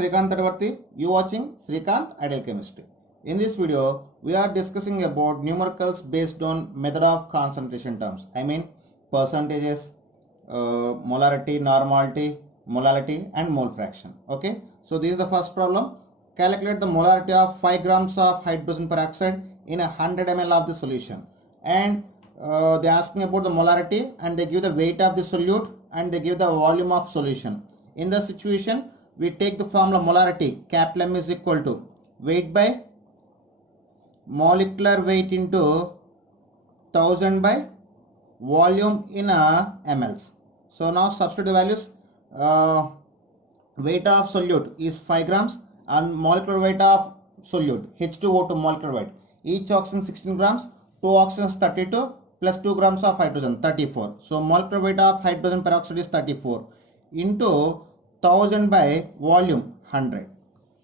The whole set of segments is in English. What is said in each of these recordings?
Srikanth Tadavarti. You watching Srikanth Ideal Chemistry. In this video, we are discussing about numericals based on method of concentration terms. I mean percentages, molarity, normality, molality and mole fraction. Okay. So this is the first problem. Calculate the molarity of 5 grams of hydrogen peroxide in 100 ml of the solution. And they are asking about the molarity and they give the weight of the solute and they give the volume of solution. In the situation, we take the formula molarity, capital M is equal to weight by molecular weight into 1000 by volume in mLs. So now substitute the values. Weight of solute is 5 grams and molecular weight of solute H2O2 molecular weight. Each oxygen 16 grams, 2 oxygens 32 plus 2 grams of hydrogen 34. So molecular weight of hydrogen peroxide is 34 into 1000 by volume 100.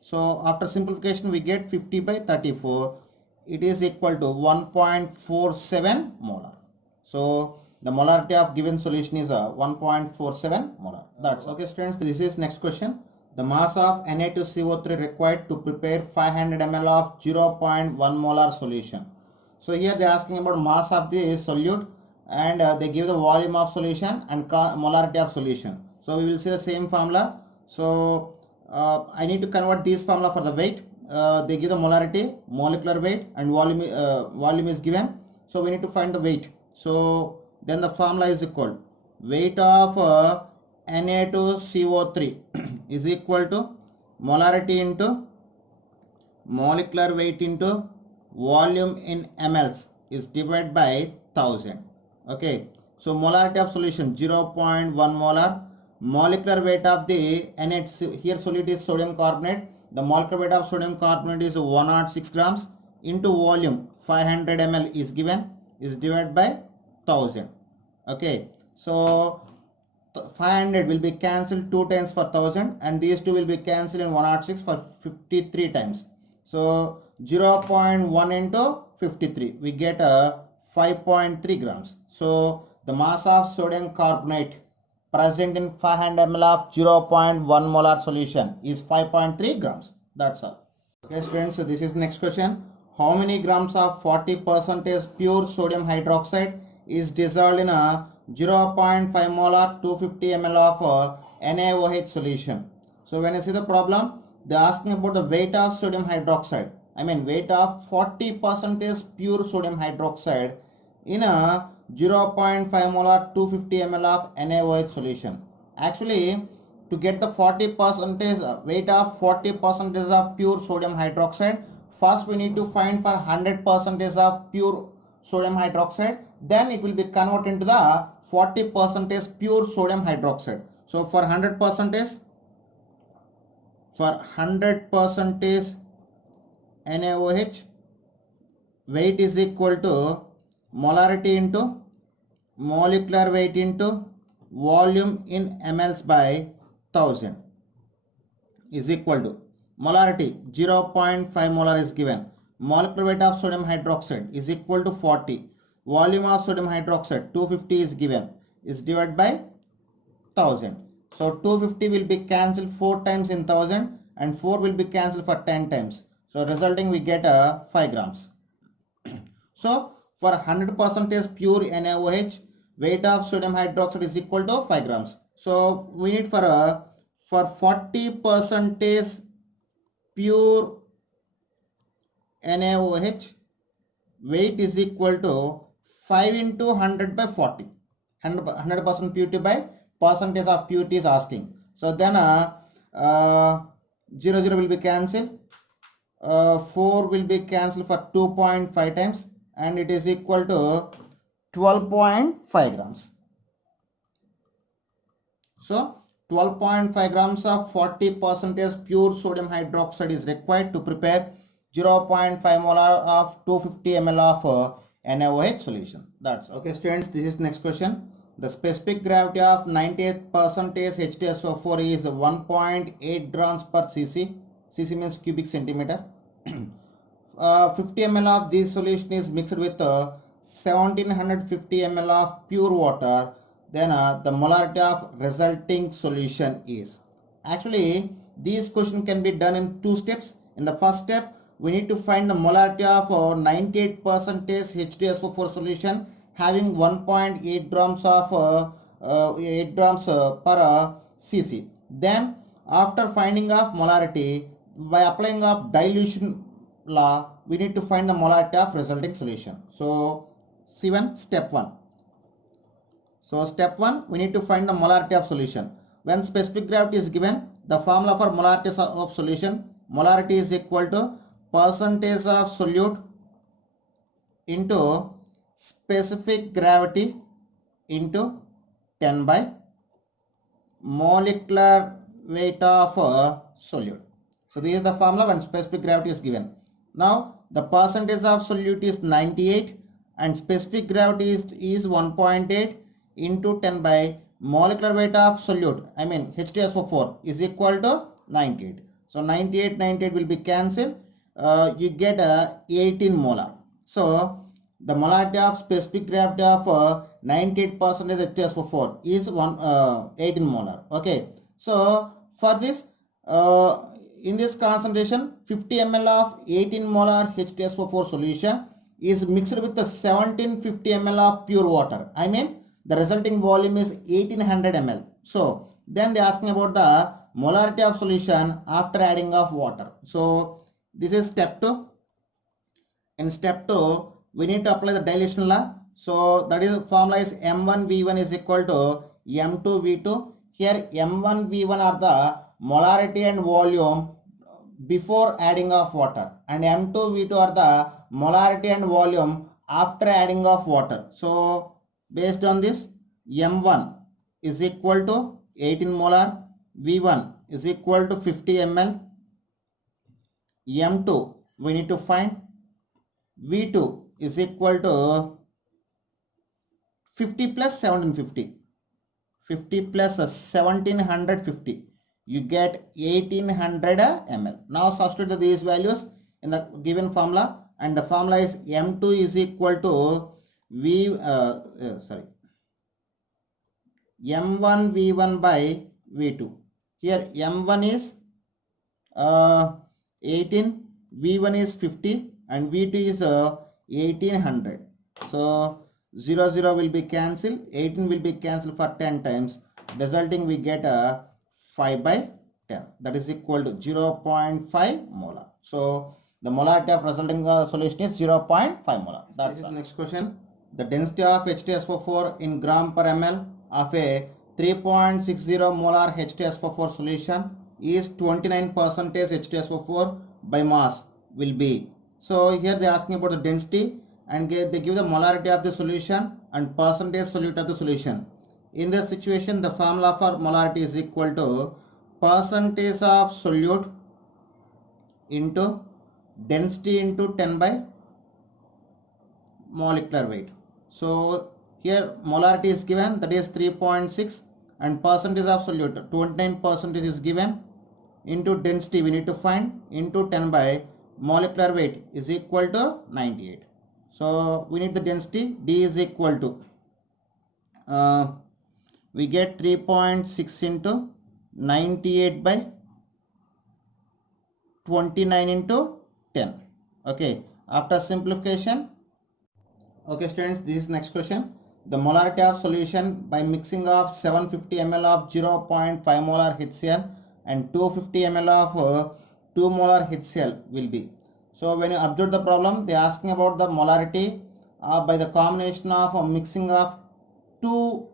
So after simplification we get 50 by 34. It is equal to 1.47 molar. So the molarity of given solution is 1.47 molar. That's okay students. This is next question. The mass of Na2CO3 required to prepare 500 ml of 0.1 molar solution. So here they are asking about mass of the solute and they give the volume of solution and molarity of solution. So we will see the same formula. So I need to convert this formula for the weight. They give the molarity, molecular weight and volume is given. So we need to find the weight. So then the formula is equal weight of Na2CO3 is equal to molarity into molecular weight into volume in mLs is divided by 1000. Okay, so molarity of solution 0.1 molar, molecular weight of the Na2, here solute is sodium carbonate. The molecular weight of sodium carbonate is 106 grams into volume 500 ml is given, is divided by 1000. Okay, so 500 will be cancelled 2 times for 1000 and these two will be cancelled in 106 for 53 times. So 0.1 into 53 we get a 5.3 grams. So the mass of sodium carbonate present in 500 ml of 0.1 molar solution is 5.3 grams. That's all. Okay students, so this is next question. How many grams of 40% pure sodium hydroxide is dissolved in a 0.5 molar 250 ml of NaOH solution? So when you see the problem, they are asking about the weight of sodium hydroxide. I mean weight of 40% pure sodium hydroxide in a 0.5 molar 250 ml of NaOH solution. Actually, to get the 40% weight of 40% of pure sodium hydroxide, first we need to find for 100% of pure sodium hydroxide, then it will be converted into the 40% pure sodium hydroxide. So for 100% NaOH, weight is equal to molarity into molecular weight into volume in mLs by 1000 is equal to molarity 0.5 molar is given, molecular weight of sodium hydroxide is equal to 40, volume of sodium hydroxide 250 is given, is divided by 1000. So 250 will be cancelled 4 times in 1000 and 4 will be cancelled for 10 times. So resulting we get 5 grams. So for 100% pure NaOH, weight of sodium hydroxide is equal to 5 grams. So we need for 40% pure NaOH, weight is equal to 5 into 100 by 40. 100% purity by percentage of purity is asking. So then 0 0 will be cancelled. 4 will be cancelled for 2.5 times and it is equal to 12.5 grams. So 12.5 grams of 40% pure sodium hydroxide is required to prepare 0.5 molar of 250 ml of NaOH solution. That's okay students. This is next question. The specific gravity of 98% H2SO4 is 1.8 grams per cc. Cc means cubic centimeter. 50 ml of this solution is mixed with 1750 ml of pure water, then the molarity of resulting solution is. Actually, This question can be done in two steps. In the first step, we need to find the molarity of 98% H2SO4 solution having 1.8 grams of 8 grams per cc. Then after finding of molarity, by applying of dilution law, we need to find the molarity of resulting solution. So C1 step 1. So step 1, we need to find the molarity of solution. When specific gravity is given, the formula for molarity of solution, molarity is equal to percentage of solute into specific gravity into 10 by molecular weight of solute. So this is the formula when specific gravity is given. Now the percentage of solute is 98 and specific gravity is 1.8 into 10 by molecular weight of solute, I mean H2SO4 is equal to 98. So 98 will be cancelled. You get 18 molar. So the molarity of specific gravity of 98% H2SO4 is 18 molar. Okay. So for this, in this concentration, 50 ml of 18 molar H2SO4 solution is mixed with the 1750 ml of pure water. I mean the resulting volume is 1800 ml. So then they are asking about the molarity of solution after adding of water. So this is step 2. In step 2, we need to apply the dilution law. So that is formula is M1V1 is equal to M2V2. Here M1V1 are the molarity and volume before adding of water, and M2V2 are the molarity and volume after adding of water. So based on this, M1 is equal to 18 molar, V1 is equal to 50 ml, M2 we need to find, V2 is equal to 50 plus 1750, 50 plus 1750, you get 1800 ml. Now substitute these values in the given formula, and the formula is M2 is equal to M1 V1 by V2. Here M1 is 18, V1 is 50 and V2 is 1800. So 0 0 will be cancelled, 18 will be cancelled for 10 times, resulting we get a 5 by 10, that is equal to 0.5 molar. So the molarity of resulting solution is 0.5 molar. That's the next question. The density of H2SO4 in gram per ml of a 3.60 molar H2SO4 solution is 29% H2SO4 by mass will be. So here they are asking about the density and they give the molarity of the solution and percentage solute of the solution. In this situation, the formula for molarity is equal to percentage of solute into density into 10 by molecular weight. So here molarity is given, that is 3.6, and percentage of solute 29% is given, into density we need to find, into 10 by molecular weight is equal to 98. So we need the density, D is equal to we get 3.6 into 98 by 29 into 10. Okay, after simplification. Okay students, this is next question. The molarity of solution by mixing of 750 ml of 0.5 molar HCl and 250 ml of 2 molar HCl will be. So when you observe the problem, they are asking about the molarity by the combination of a mixing of two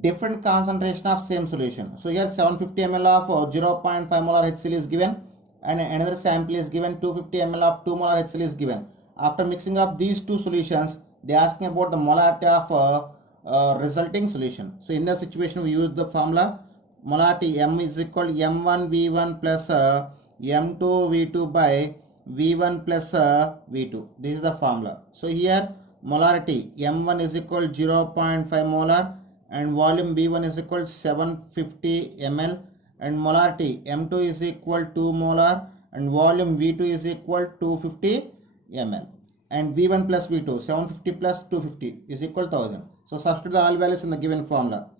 different concentration of same solution. So here 750 ml of 0.5 molar HCl is given, and another sample is given 250 ml of 2 molar HCl is given. After mixing up these two solutions, they are asking about the molarity of resulting solution. So in that situation, we use the formula molarity M is equal to M1 V1 plus M2 V2 by V1 plus V2. This is the formula. So here molarity M1 is equal to 0.5 molar and volume V1 is equal to 750 ml, and molarity M2 is equal to 2 molar and volume V2 is equal to 250 ml, and V1 plus V2 750 plus 250 is equal to 1000. So substitute the all values in the given formula.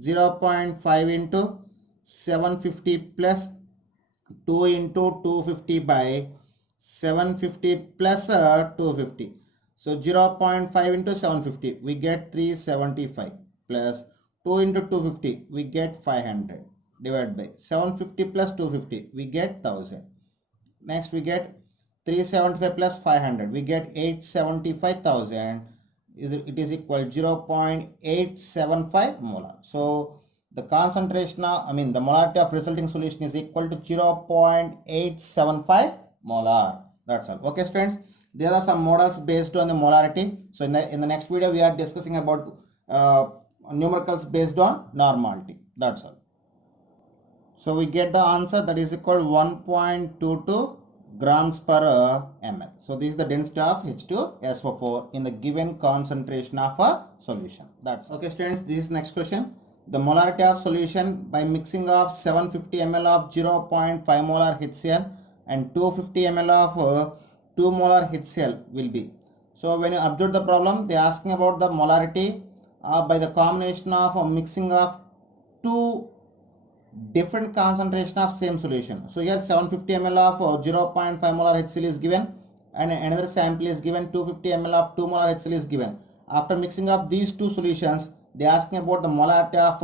0.5 into 750 plus 2 into 250 by 750 plus 250. So 0.5 into 750 we get 375 plus 2 into 250 we get 500 divided by 750 plus 250 we get 1000. Next we get 375 plus 500 we get 875,000. It is equal 0.875 molar. So the concentration of, the molarity of resulting solution is equal to 0.875 molar. That's all. Okay students, there are some models based on the molarity. So in the next video we are discussing about numericals based on normality. That's all. So we get the answer, that is equal 1.22 grams per ml. So this is the density of H2SO4 in the given concentration of a solution. That's okay students. This is next question. The molarity of solution by mixing of 750 ml of 0.5 molar HCl and 250 ml of 2 molar HCl will be. So when you observe the problem, they are asking about the molarity by the combination of a mixing of two different concentration of same solution. So here 750 ml of 0.5 molar HCl is given, and another sample is given 250 ml of 2 molar HCl is given. After mixing up these two solutions, they are asking about the molarity of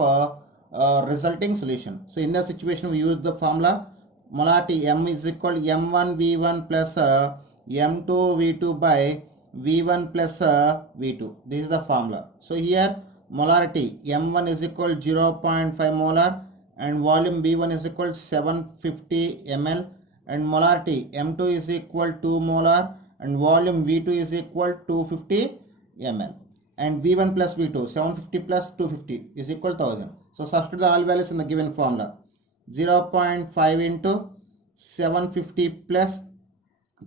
resulting solution. So in that situation we use the formula molarity M is equal to M1 V1 plus M2 V2 by V1 plus V2. This is the formula. So here molarity M1 is equal to 0.5 molar and volume V1 is equal to 750 ml, and molarity M2 is equal to 2 molar and volume V2 is equal to 250 ml, and V1 plus V2 750 plus 250 is equal to 1000. So substitute the all values in the given formula. 0.5 into 750 plus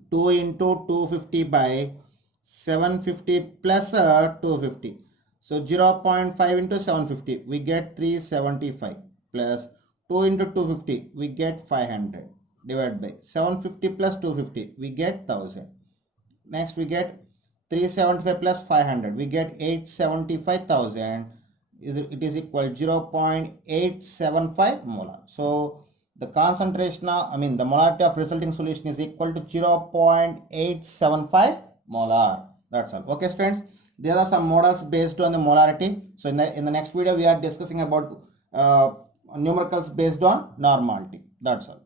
2 into 250 by 750 plus 250. So 0.5 into 750 we get 375 plus 2 into 250 we get 500 divided by 750 plus 250 we get 1000. Next we get 375 plus 500 we get 875,000. It is equal 0.875 molar. So the concentration of, the molarity of resulting solution is equal to 0.875 molar. That's all. Okay students, there are some models based on the molarity. So in the next video we are discussing about numericals based on normality. That's all.